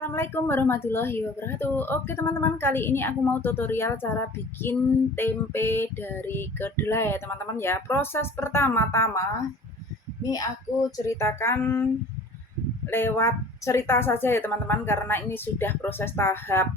Assalamualaikum warahmatullahi wabarakatuh. Oke teman-teman, kali ini aku mau tutorial cara bikin tempe dari kedelai ya teman-teman ya. Proses pertama-tama ini aku ceritakan lewat cerita saja ya teman-teman, karena ini sudah proses tahap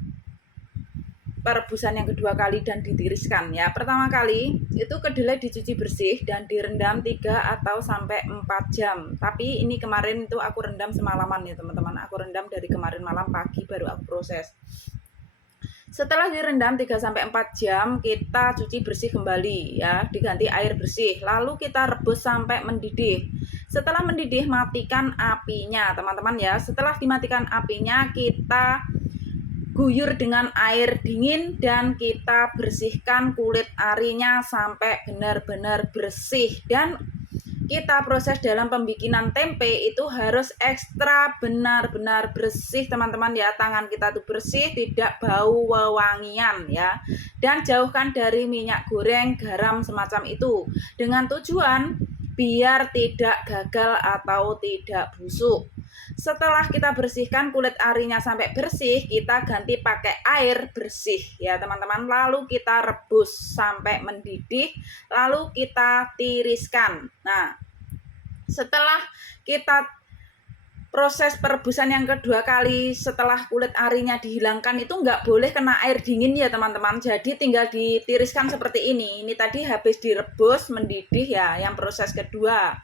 perebusan yang kedua kali dan ditiriskan ya. Pertama kali itu kedelai dicuci bersih dan direndam 3 atau sampai 4 jam. Tapi ini kemarin itu aku rendam semalaman ya teman-teman. Aku rendam dari kemarin malam, pagi baru aku proses. Setelah direndam 3 sampai 4 jam, kita cuci bersih kembali ya, diganti air bersih. Lalu kita rebus sampai mendidih. Setelah mendidih, matikan apinya, teman-teman ya. Setelah dimatikan apinya, kita guyur dengan air dingin dan kita bersihkan kulit arinya sampai benar-benar bersih. Dan kita proses dalam pembikinan tempe itu harus ekstra benar-benar bersih teman-teman ya. Tangan kita tuh bersih, tidak bau wewangian ya. Dan jauhkan dari minyak goreng, garam semacam itu, dengan tujuan biar tidak gagal atau tidak busuk. Setelah kita bersihkan kulit arinya sampai bersih, kita ganti pakai air bersih ya teman-teman. Lalu kita rebus sampai mendidih, lalu kita tiriskan. Nah, setelah kita proses perebusan yang kedua kali, setelah kulit arinya dihilangkan, itu nggak boleh kena air dingin ya teman-teman. Jadi tinggal ditiriskan seperti ini. Ini tadi habis direbus mendidih ya, yang proses kedua.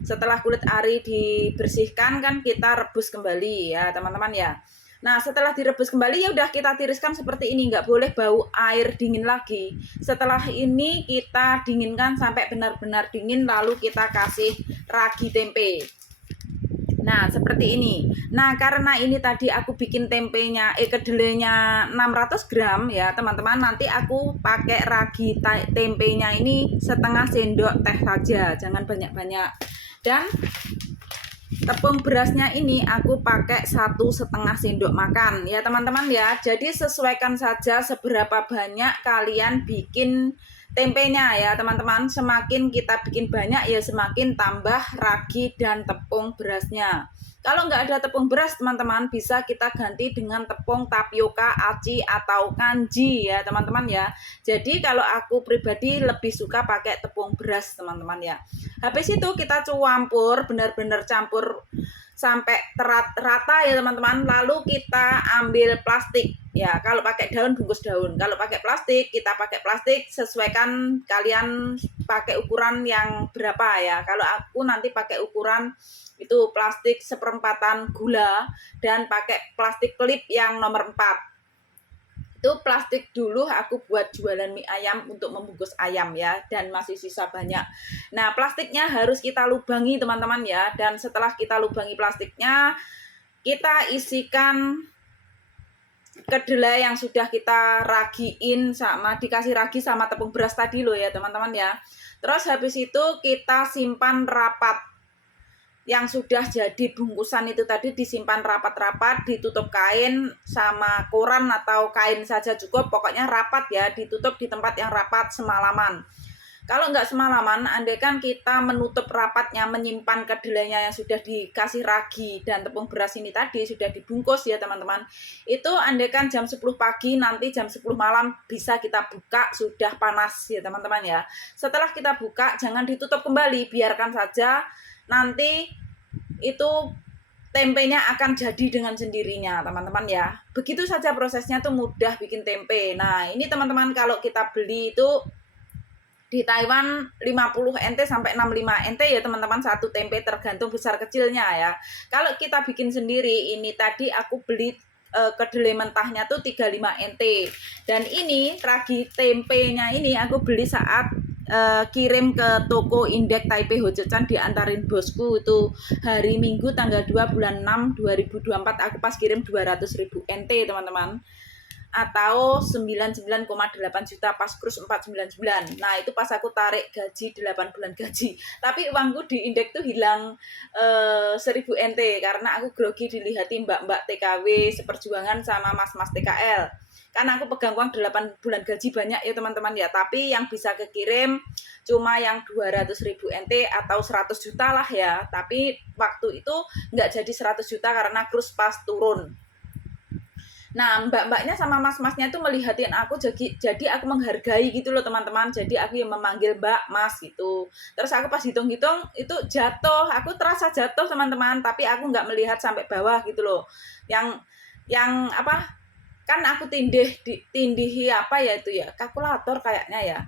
Setelah kulit ari dibersihkan kan kita rebus kembali ya teman-teman ya. Nah, setelah direbus kembali ya udah kita tiriskan seperti ini, nggak boleh bau air dingin lagi. Setelah ini kita dinginkan sampai benar-benar dingin, lalu kita kasih ragi tempe. Nah, seperti ini. Nah, karena ini tadi aku bikin tempenya, kedelainya 600 gram ya teman-teman. Nanti aku pakai ragi tempenya ini setengah sendok teh saja, jangan banyak-banyak. Dan tepung berasnya ini aku pakai 1,5 sendok makan ya teman-teman ya. Jadi sesuaikan saja seberapa banyak kalian bikin tempenya ya teman-teman. Semakin kita bikin banyak ya semakin tambah ragi dan tepung berasnya. Kalau nggak ada tepung beras teman-teman, bisa kita ganti dengan tepung tapioka, aci, atau kanji ya teman-teman ya. Jadi kalau aku pribadi lebih suka pakai tepung beras teman-teman ya. Habis itu kita campur, benar-benar campur sampai rata ya teman-teman. Lalu kita ambil plastik ya. Kalau pakai daun, bungkus daun. Kalau pakai plastik, kita pakai plastik. Sesuaikan kalian pakai ukuran yang berapa ya. Kalau aku nanti pakai ukuran itu plastik seperempatan gula, dan pakai plastik klip yang nomor 4. Itu plastik dulu aku buat jualan mie ayam untuk membungkus ayam ya, dan masih sisa banyak. Nah, plastiknya harus kita lubangi teman-teman ya. Dan setelah kita lubangi plastiknya, kita isikan kedelai yang sudah kita ragiin, sama dikasih ragi sama tepung beras tadi loh ya teman-teman ya. Terus habis itu kita simpan rapat. Yang sudah jadi bungkusan itu tadi disimpan rapat-rapat, ditutup kain sama koran atau kain saja cukup, pokoknya rapat ya, ditutup di tempat yang rapat semalaman. Kalau nggak semalaman, andaikan kita menutup rapatnya, menyimpan kedelainya yang sudah dikasih ragi dan tepung beras ini tadi sudah dibungkus ya teman-teman, itu andaikan jam 10 pagi, nanti jam 10 malam bisa kita buka, sudah panas ya teman-teman ya. Setelah kita buka, jangan ditutup kembali, biarkan saja, nanti itu tempenya akan jadi dengan sendirinya teman-teman ya. Begitu saja prosesnya, tuh mudah bikin tempe. Nah, ini teman-teman kalau kita beli itu di Taiwan 50 NT sampai 65 NT ya teman-teman, satu tempe, tergantung besar kecilnya ya. Kalau kita bikin sendiri, ini tadi aku beli kedelai mentahnya tuh 35 NT. Dan ini ragi tempenya ini aku beli saat kirim ke toko Indek Taipei Hojocan, diantarin bosku itu hari Minggu tanggal 2 bulan 6 2024. Aku pas kirim 200.000 NT teman-teman, atau 99,8 juta pas krus 499. Nah, itu pas aku tarik gaji 8 bulan gaji. Tapi uangku di Indek tuh hilang 1000 NT karena aku grogi dilihati mbak-mbak TKW seperjuangan sama mas-mas TKL. Karena aku pegang uang 8 bulan gaji banyak ya teman-teman ya, tapi yang bisa kekirim cuma yang 200.000 NT atau 100 juta lah ya. Tapi waktu itu nggak jadi 100 juta karena krus pas turun. Nah, mbak-mbaknya sama mas-masnya itu melihatin aku, jadi aku menghargai gitu loh teman-teman. Jadi aku yang memanggil mbak, mas gitu. Terus aku pas hitung-hitung itu jatuh, aku terasa jatuh teman-teman, tapi aku nggak melihat sampai bawah gitu loh. Yang apa? Kan aku tindihi apa ya itu ya? Kalkulator kayaknya ya.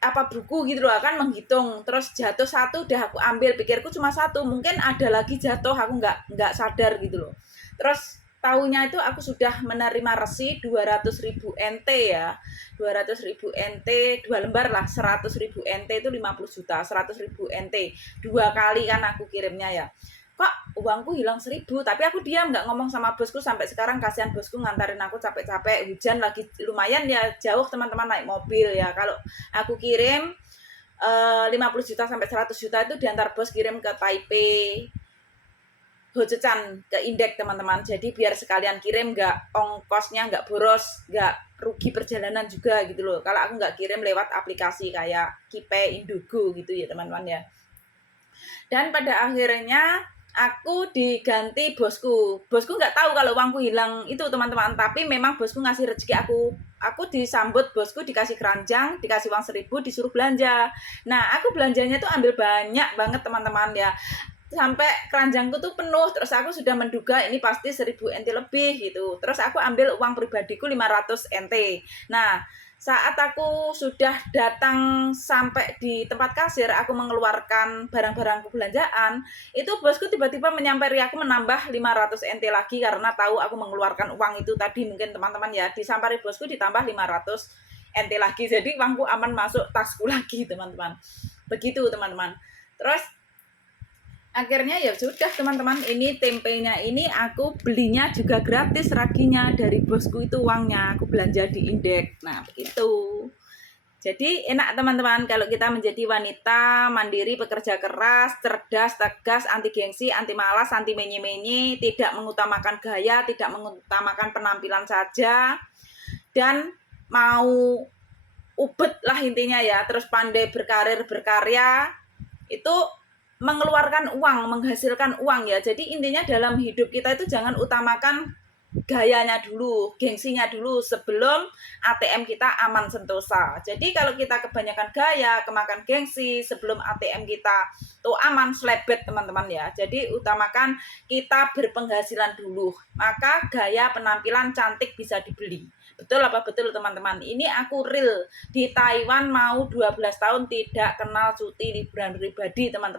Apa buku gitu loh, kan menghitung, terus jatuh satu udah aku ambil, pikirku cuma satu, mungkin ada lagi jatuh, aku nggak sadar gitu loh. Terus tahunya itu aku sudah menerima resi 200.000 NT ya, 200.000 NT 2 lembar lah, 100.000 NT itu 50 juta, 100.000 NT 2 kali kan aku kirimnya ya. Kok uangku hilang 1.000, tapi aku diam nggak ngomong sama bosku. Sampai sekarang kasihan bosku ngantarin aku capek-capek, hujan lagi, lumayan ya jauh teman-teman, naik mobil ya. Kalau aku kirim 50 juta sampai 100 juta itu diantar bos kirim ke Taipei, Hocecan, ke Indek teman-teman. Jadi biar sekalian kirim, nggak ongkosnya nggak boros, nggak rugi perjalanan juga gitu loh. Kalau aku nggak kirim lewat aplikasi kayak Kipe, Indugo gitu ya teman-teman ya. Dan pada akhirnya aku diganti bosku. Bosku nggak tahu kalau uangku hilang itu teman-teman, tapi memang bosku ngasih rezeki aku. Aku disambut bosku, dikasih keranjang, dikasih uang 1.000, disuruh belanja. Nah, aku belanjanya tuh ambil banyak banget teman-teman ya. Sampai keranjangku tuh penuh, terus aku sudah menduga ini pasti 1.000 NT lebih gitu. Terus aku ambil uang pribadiku 500 NT. Nah, saat aku sudah datang sampai di tempat kasir, aku mengeluarkan barang-barangku belanjaan, itu bosku tiba-tiba menyampaikan aku menambah 500 NT lagi karena tahu aku mengeluarkan uang itu tadi. Mungkin teman-teman ya, disampari bosku ditambah 500 NT lagi. Jadi uangku aman masuk tasku lagi, teman-teman. Begitu, teman-teman. Terus akhirnya ya sudah teman-teman, ini tempenya ini aku belinya juga gratis, raginya dari bosku itu uangnya aku belanja di Indek. Nah begitu. Jadi enak teman-teman kalau kita menjadi wanita mandiri, pekerja keras, cerdas, tegas, anti gengsi, anti malas, anti menye-menye, tidak mengutamakan gaya, tidak mengutamakan penampilan saja, dan mau ubet lah intinya ya, terus pandai berkarir, berkarya, itu mengeluarkan uang, menghasilkan uang ya. Jadi intinya dalam hidup kita itu jangan utamakan gayanya dulu, gengsinya dulu sebelum ATM kita aman sentosa. Jadi kalau kita kebanyakan gaya, kemakan gengsi, sebelum ATM kita tuh aman slebet teman-teman ya. Jadi utamakan kita berpenghasilan dulu, maka gaya penampilan cantik bisa dibeli. Betul apa betul teman-teman? Ini aku real di Taiwan mau 12 tahun tidak kenal cuti liburan pribadi teman-teman.